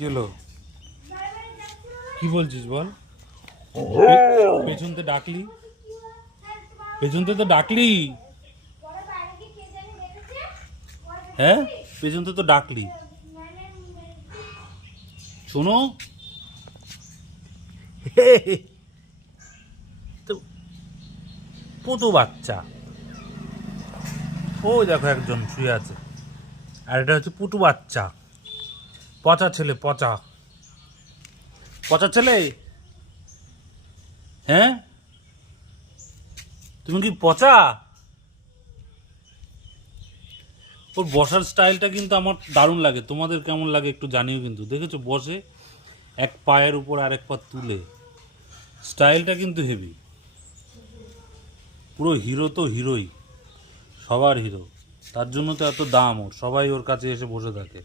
কি হলো? কি বলছিস বল? পেছনতে ডাকলি, পেছনতে তো ডাকলি। হ্যাঁ, পেছনতে তো ডাকলি। শোনো, তো পুতু বাচ্চা। ওই দেখো একজন শুয়ে আছে, আর এটা হচ্ছে পুটু বাচ্চা। পচা ছেলে, পচা পচা ছেলে। হ্যাঁ, তুমি কি পচা? ওর বসার স্টাইলটা কিন্তু আমার দারুণ লাগে। তোমাদের কেমন লাগে একটু জানিও কিন্তু। দেখেছো বসে এক পায়ের উপর আরেক পা তুলে, স্টাইলটা কিন্তু হেভি। পুরো হিরো তো হিরোই, সবার হিরো। তার জন্য তো এত দাম ওর, সবাই ওর কাছে এসে বসে থাকে।